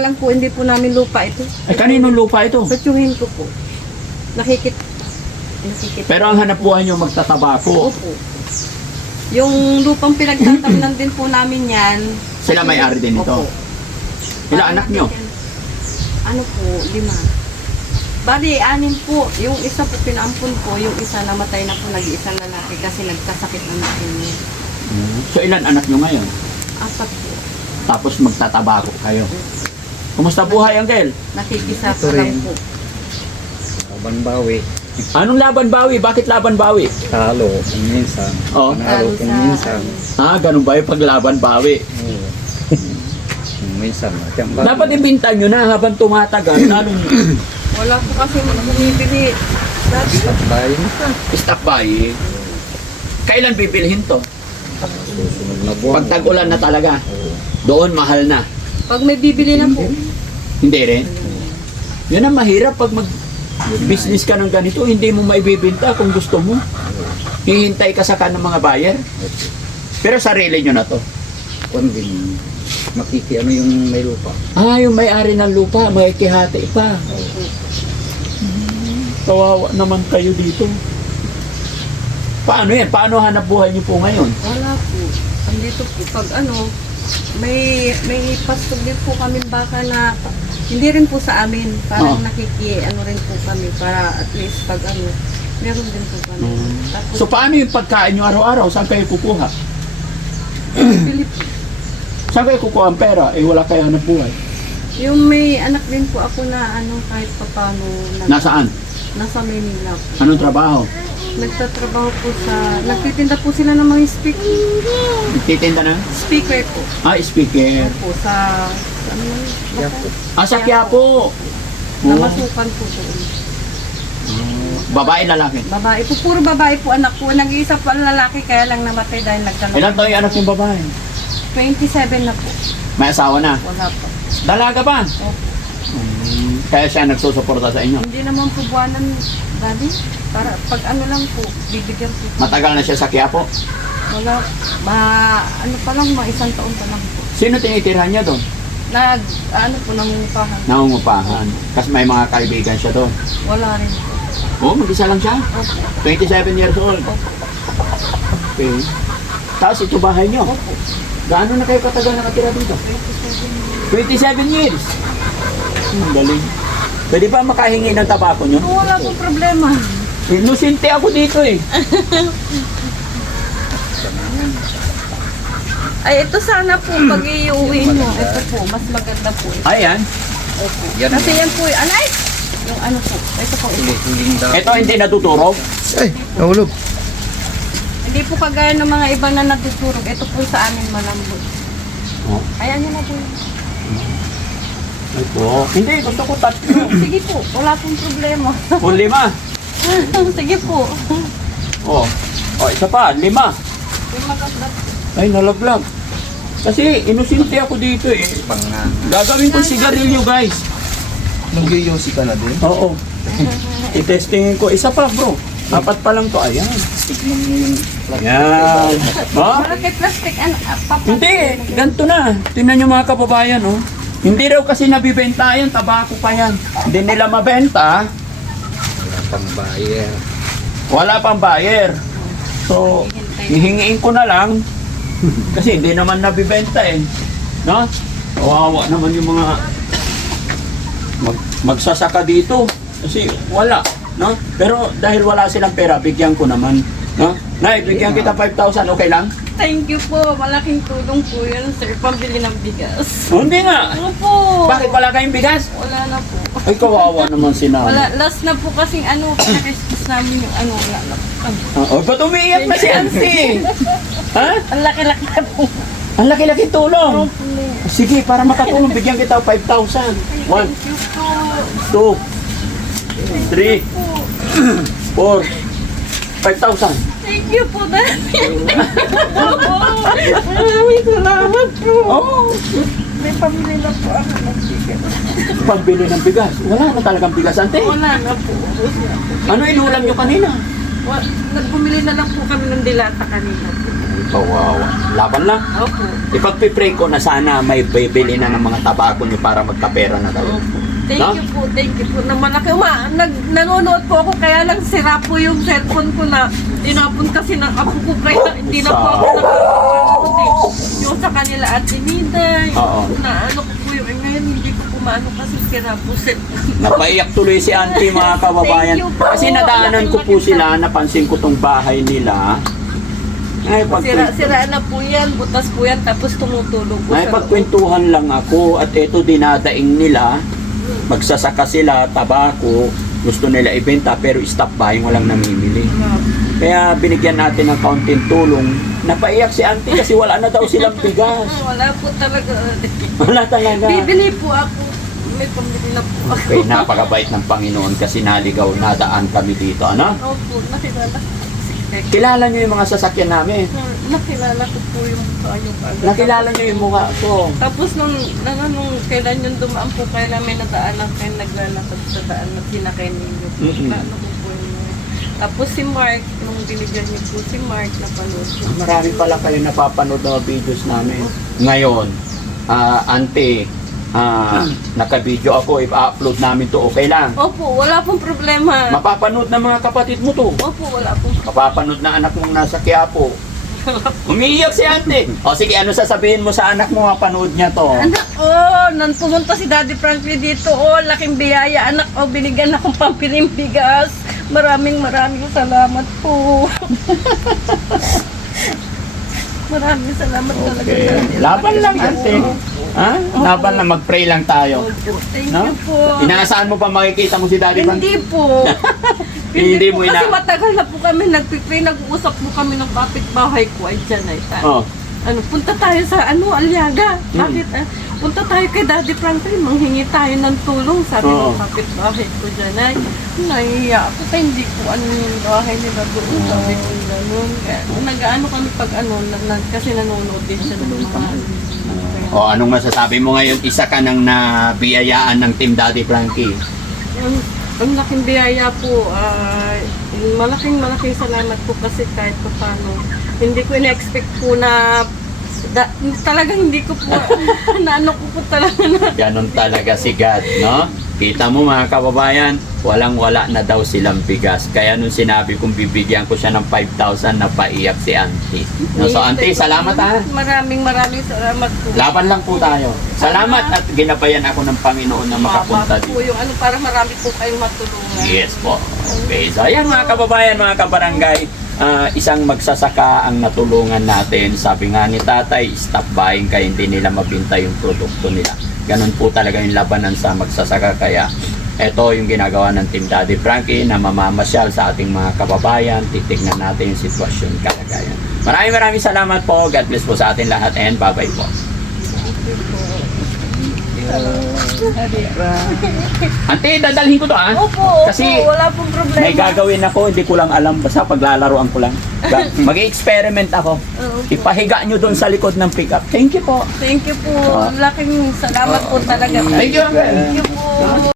Lang po, hindi po namin lupa ito. Ay, kaninong lupa ito? Satyuhin ko po. Nakikit. Pero ang hanap buhay nyo magtatabako. Opo. Yung lupang pinagtatamnan din po namin yan. Sila may-ari din ito? Opo. Ilang anak nyo? Ano po, 5. Bali, 6 po. Yung isa po pinaampun po, yung isa namatay na po, nag-iisang lalaki kasi nagkasakit ng leukemia. So ilan anak nyo ngayon? 4 po. Tapos magtatabako kayo. Kumusta buhay, Uncle? Nakikisasa lang po. Laban bawi, Anong laban bawi? Bakit laban bawi? talo kung minsan, Oh. panalo kung minsan. Ganun ba yung paglaban bawi? Oo. Kung minsan, Dapat ibinta nyo na habang tumatagal. Lalong Wala po kasi bumibili. Dati, bayi stock buy. Kailan bibilhin to? susunod na buwan. Pag tag-ulan na talaga. Oo. Doon mahal na. pag may bibili na po, Hindi rin. Yun ang mahirap pag mag-business ka ng ganito, hindi mo maibibinta kung gusto mo. Hihintay ka sa ng mga buyer. Pero sarili nyo na to. Kung din, ano yung may lupa. Yung may-ari ng lupa, makikihati pa. Kawawa naman kayo dito. Paano yan? Paano hanap buhay nyo po ngayon? wala po. Andito po, pag may pastog din po kami baka na hindi rin po sa amin. Parang rin po kami para at least pag meron din po kami. Tapos, So paano yung pagkain nyo araw-araw? Saan kayo kukuha? bili po. Saan kayo kukuha ang pera? Wala kayo hanap buhay. Yung may anak din po ako na kahit papano Nasaan? nasa Manila po. Anong trabaho? Nagtatrabaho po nagtitinda po sila ng mga Titinda na? speaker po. Speaker. Po sa Sa Quiapo. namasukan po doon. Babae, lalaki. Babae po, puro babae po anak ko. Nag-iisa po ang lalaki kaya lang namatay dahil nagtanong. Ilan taon yung anak yung babae? 27 na po. May asawa na. Wala po. Dalaga pa. Opo. Kaya siya nagsusuporta sa inyo. Hindi naman po buwanan, daddy. Para pag lang po, bibigyan po. Matagal na siya sa Quiapo. Wala, pa lang, isang taon pa lang po. Sino tinitirhan niya doon? Nangungupahan. Nangungupahan. Kasi may mga kaibigan siya doon. Wala rin po. Mag-isa lang siya. Opo. 27 years old. Opo. Okay. Tapos ito bahay niyo. Opo. Gaano na kayo katagal nakatira dito? 27 years. Galing. Pwede ba makahingi ng tabako niyo? Wala pong problema. Inosente ako dito eh. Ay, ito sana po pag iuwi nyo. Ito po, mas maganda po. Ayan. Opo. Yan. Kasi yan po, anay! Yung po, ito po. Huling daw. Ito hindi natuturog. Ay, nahulog. Hindi po kagaya ng mga iba na natuturog. Ito po sa amin malambot. Oh. Ayan nyo na po. Ito. Hindi, gusto ko tatlo. Sige po, wala pong problema. O 5. Sige po. Oh. Isa pa, 5. Yung maganda. Ay, nalaglag. Kasi inosente ako dito eh. Gagawin ko sigarilyo, guys. Mag-yosi ka na din. Oo. I-testingin ko. Isa pa, bro. 4 pa lang to. Ayan. Ayan. Ha? Malaki plastic, Hindi. Ganito na. Tingnan nyo mga kababayan, oh. Hindi raw kasi nabibenta yan. Tabako pa yan. Hindi nila mabenta. Pang bayer. Wala pang buyer. So, hihingiin ko na lang. Kasi hindi naman nabibenta eh. No? Kawawa naman yung mga magsasaka dito. Kasi wala. No? Pero dahil wala silang pera, bigyan ko naman. No? Nay, bigyan kita 5,000. Okay lang? Thank you po. Malaking tulong po yun, sir. Pambili ng bigas. Hindi nga. Ano po? Bakit wala kayong bigas? Wala na po. Ay, kawawa naman si nanay. Wala, last na po kasing pinakistis namin yung wala na. Ba't umiiyak na si Ansi? Ha? Ang laki-laki na po. Ang laki-laki tulong. Opo. Sige, para makatulong, bigyan kita 5,000. 1, Thank you po. 2, 3, 4, 5,000. Thank you po, Daddy. Maraming salamat po. Oh, May pamilya na po ako ng bigas. pambili ng bigas. Wala na talagang bigas, ante. Wala na po. Ano inulam nyo kanina? Nagbumili na lang po kami ng dilata kanina. Kawawa. Laban lang. Opo. Ipagpipray ko na sana may bibili na ng mga tabako niyo para magkapera na kayo. Opo. Thank No? you po, thank you po. Na malaki, nanonood po ako, kaya lang sira po yung cellphone ko na tinapon kasi ng apo ko, kaya hindi na po ako nakakapanood eh. Yung sa kanila at Nida, Oo. na ano ko po yung, ngayon hindi ko pumaano kasi sira po cellphone. Napaiyak tuloy si auntie mga kababayan. Thank you po. Kasi nadaanan ko po sila, napansin ko tong bahay nila. Ay, Sira na po yan, butas po yan, tapos tumutulog po Ay, pagkwentuhan lang ako at ito dinadaing nila. Magsasaka sila, tabako, gusto nila ibenta pero stop buying, walang namimili. Kaya binigyan natin ng kaunting tulong. Napaiyak si auntie kasi wala na daw silang bigas. Wala po talaga. Wala talaga. Bibili po ako. May pambili na po ako. Okay, napakabait ng Panginoon kasi naligaw, nadaan kami dito. Ano? Opo, nakilala ko. Kilala niyo yung mga sasakyan namin. Nakilala ko po yung agad. Nakilala niyo yung mukha ko. Tapos nung kailan yung dumaan po, kailan may nadaanan kayo naglalakad sa daan na sinakay ninyo. Mm-mm. Ano ko po yun. Tapos si Mark, nung binigyan niyo po si Mark, napanood ko. Marami pala kayo napapanood ng videos namin. Ngayon, ante, naka-video ako, i-upload namin to, okay lang. Opo, wala pong problema. Mapapanood ng mga kapatid mo to. Opo, wala pong Mapapanood na anak mong nasa Quiapo. Umiiyak si ante. O sige, ano sasabihin mo sa anak mo, mapanood niya to? Anak, nang pumunta si Daddy Frankie dito, laking biyaya. Anak, binigyan akong pampiling bigas. Maraming salamat po. Maraming salamat talaga. Okay. Daddy. Laban lang, ante. Ha? Laban lang, mag-pray lang tayo. Opo, thank No? you po. Inaasahan mo pa makikita mo si Daddy Frank? Hindi po. Hindi mo Kasi ina- matagal na po kami nagpipray, nag-uusap po kami ng kapitbahay ko ay dyan ay Oh. punta tayo sa Aliaga. Bakit? Punta tayo kay Daddy Franklin, manghingi tayo ng tulong, sabi Oo. ng kapitbahay ko dyan ay nahiya ako kaya hindi ko ano yung bahay nila doon, sabi ko gano'n. Kaya nag-ano kami pag kasi nanonood din siya ng mga O anong masasabi mo ngayon? Isa ka nang nabiyayaan ng Team Daddy Frankie. Ang laking biyaya po, malaking salamat po kasi kahit pa paano. Hindi ko in-expect po na talagang hindi ko po, naano ko po talaga na. Ganon talaga si God, no? Kita mo mga kababayan, walang-wala na daw silang bigas. Kaya nung sinabi kong bibigyan ko siya ng 5,000, napaiyak si auntie. No, so auntie, salamat ha. Maraming salamat po. Laban lang po tayo. Salamat at ginabayan ako ng Panginoon na makapunta Mababa po dito. yung para marami po kayong matulungan. Yes po. Okay, so ayan mga kababayan, mga kabarangay, isang magsasaka ang natulungan natin. Sabi nga ni tatay, stop buying kaya hindi nila mabinta yung produkto nila. Ganon po talaga yung labanan sa magsasaka. Kaya ito yung ginagawa ng Team Daddy Frankie na mamamasyal sa ating mga kababayan. Titignan natin yung sitwasyon, kalagayan. Maraming salamat po. God bless po sa atin lahat and bye-bye po. Ante, dadalhin ko to ha. Opo, Kasi wala pong problema. may gagawin ako, hindi ko lang alam. Basta paglalaroan ko lang. Mag-experiment ako. Ipahiga nyo doon sa likod ng pickup. Thank you po. Thank you po. Laking salamat po talaga. Thank you. Thank you po.